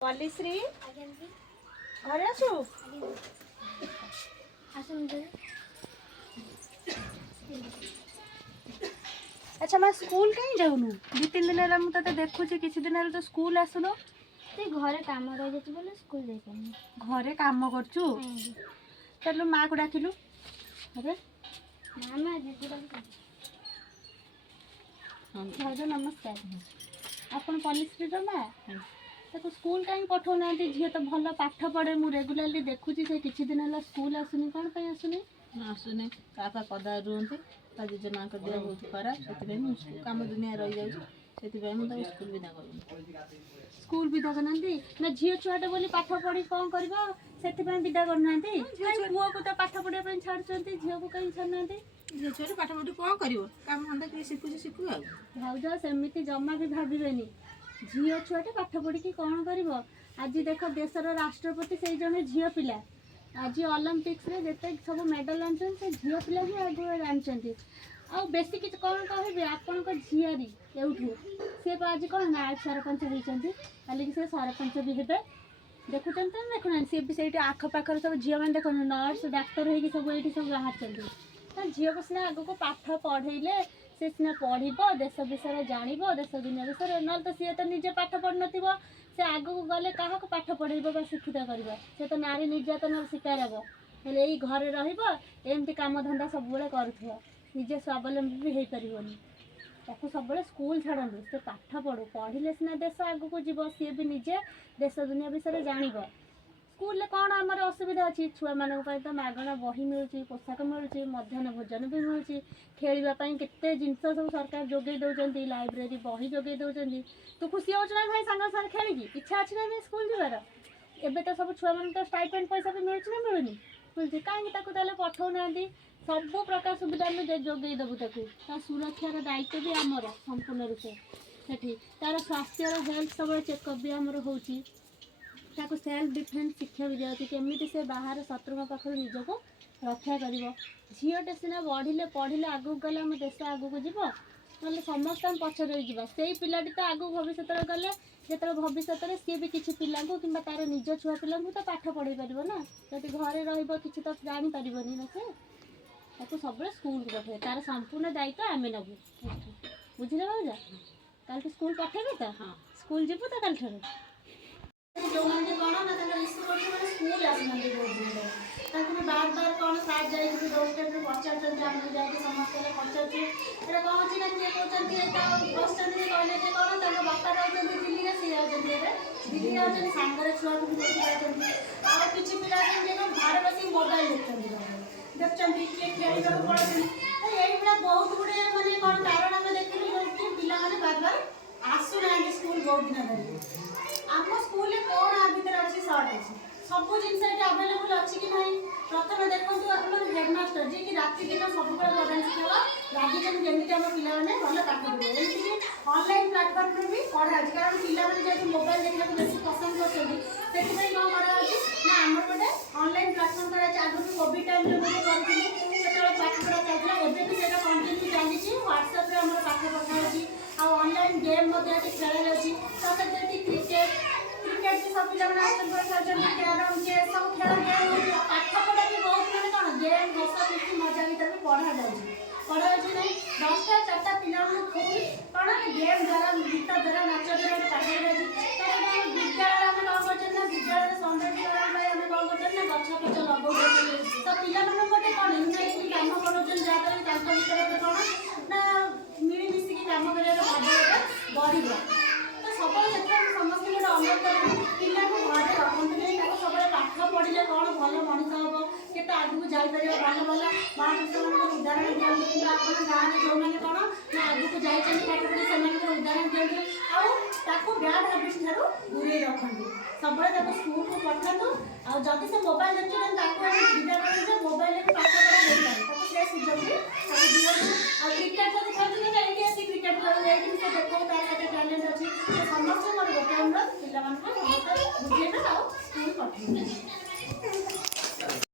पल्लीश्री घरे आसु अच्छा मैं स्कूल कहीं जाऊनु दु तीन दिन है मुझे देखुची किसी दिन है तो स्कूल आसुनो घरे काम रही जाती बोले स्कूल जाइए घरे काम करचु चलो माँ को डाकिलु अरे मामा दीदी भाज नमस्कार आपन पल्लीश्री माँ तो स्कूल कहीं पठाऊना झील तो भल पाठ पढ़े मुझे रेगुलाली देखुची से किसी दिन है स्कूल आसुनी कौन पे आसुनी आसुनी काका पदा रुहति जेजेमा देह बहुत खराब से कम दुनिया रही जाऊँ स्कूल विदा कर स्कूल विदा करना ना झील छुआटे बोली पाठ पढ़ी कौन कर विदा करना पुओ को तो पाठ पढ़ा छाड़ुंट झील को कहीं छाड़ना झील छुआ पाठ पढ़ी कौन कर कम धंदा किए शिखुची शिखु भाज सेमती जमा भी भावेनि झील छुआटे पाठ पढ़ी कौन कर आज देख देशर राष्ट्रपति से जड़े झील पिला आज ओलंपिक्स रे जिते सब मेडल आन से झील पिला ही आगे जानते आ बेसी किसी कौन कहे आपण झीआरी एवठू सी आज कौन नायक सरपंच होती कल से सरपंच भी हे देखुं देखुना सी भी से आखपाखर सब झील मैंने देखो नर्स डाक्तर हो सब ये सब बाहर झील को सीना आग को पाठ पढ़ेले से सीना पढ़ देश विषय जान देश दुनिया विषय ना तो सी तो निजे पाठ पढ़ न से आग को गले क्या पाठ पढ़ेब शिक्षित कर से तो नारी निर्यातन शिकार हे हेल्ले यही घरे रमती कम धंदा सब कर निजे स्वावलम्बी भी हो पारनि ताको सब स्कूल छाड़ू से पाठ पढ़ू पढ़िले सीना देश आग को जीव सी भी निजे देश दुनिया विषय जान स्कूल कौन आमर असुविधा अच्छी छुआ मान तो मागणा बही मिलूँ पोशाक मिलूँ मध्याह्न भोजन भी मिलूँ खेलवाई केते जिनस सब सरकार जोगे दौरान लाइब्रेरी बही जोगे दौरान तू खुशी हो भाई सांग सारे खेलिकी इच्छा अच्छी ना स्कूल जीवार एबे तो सब छुआ मान तो स्टाइपेंड पैसा भी मिलूँ ना मिलूनी मिलूँ कहीं पठाऊना सब प्रकार सुविधा आम जोगे देवु तार सुरक्षार दायित्व भी आमर संपूर्ण रूपे से तार स्वास्थ्य हेल्थ सब चेकअप भी आमर होची सेल्फ डिफेन्स शिक्षा भी दिखाती केमी से बाहर शत्रु पाखर निजक रक्षा कर झीटे सीना बढ़िले पढ़िले आगू गले आम देश आगू जीव ना समस्त आम पछ रही से पिलाटी तो आगू भविष्य गले जो भविष्य सी भी किसी पिला कि तार निज छुआ पिला तो पाठ पढ़े पार ना जब घरे रही तो जापर ना से सब स्कूल को पठे तार संपूर्ण दायित्व आम नबू बुझे भाजा कल स्कूल पठेबे तो हाँ स्कूल जीव तो कल ठार जो मैंने कौन ना स्कूल आसना बार बार कौन साथ जाए रोड पचार जाए समस्त पचार कौन अच्छी ना किए कहते बस कहले कौन बापा रही दिल्ली में सी दिल्ली में सांगे छुआ को भी देखते आ किसी पिला घर बस मोबाइल देखते किए खेल पड़े यही बहुत गुड़े मैंने कौन कारण आम देखिए पिला बार बार आसुना स्कूल बहुत दिन धरिक आम स्कूल कौन आ भर अच्छी सर्ट अच्छी सब जिन आवेलेबल अच्छी कि ना प्रथम देखो हेडमास्टर जी कि राति दिन सब मोबाइल शिखेगा रागी जमी आम पाने भल पाठ पढ़े जमीन ऑनलाइन प्लाटफर्म भी पढ़ा कारण पाने जब मोबाइल देखा बेस पसंद करते कौन कराई ना आम पटे ऑनलाइन प्लाटफर्म कराई आगे भी कोविड टाइम करी से पाठ पढ़ा चलता एवं भी से कंटिन्यू चली व्हाट्सएप आम पाठ पढ़ाई ऑनलाइन गेम खेल अच्छी क्रिकेट क्रिकेट भी सब पिला कैरम चेस सब खेल गेम पाठ पढ़ा भी बहुत मैंने कौन गेम हस खुशी मजा भर भी पढ़ा जाए नहीं 10टा 4टा पिला खूब कौन गेम द्वारा गीत द्वारा नाच द्वारा पढ़ाई विद्यालय आम कौन कर विद्यालय सौंदर्यकरण आम कौन कर गछ फच लगे तो पिला गोटे कौन यूनिटी कम कर जहाँद्वारा भर कौन ना मिलमिशिकी कम कर बढ़ तो सब समस्त गोटे अनुरोध कर पिला घरे रखते सब पाठ पढ़े कौन भल मनीष हम के आगे जापर भल भल महापुरुष उदाहरण दिखाते कि आप गाँव में जो मैंने कौन ना आगे जाइए पाठ पढ़े से उदाहरण दिखाते आपको बैड हाबिट ठार दूरे रखते सब स्कूल को पठातु आदि से मोबाइल देखते विदा कर मोबाइल पाठ पढ़ा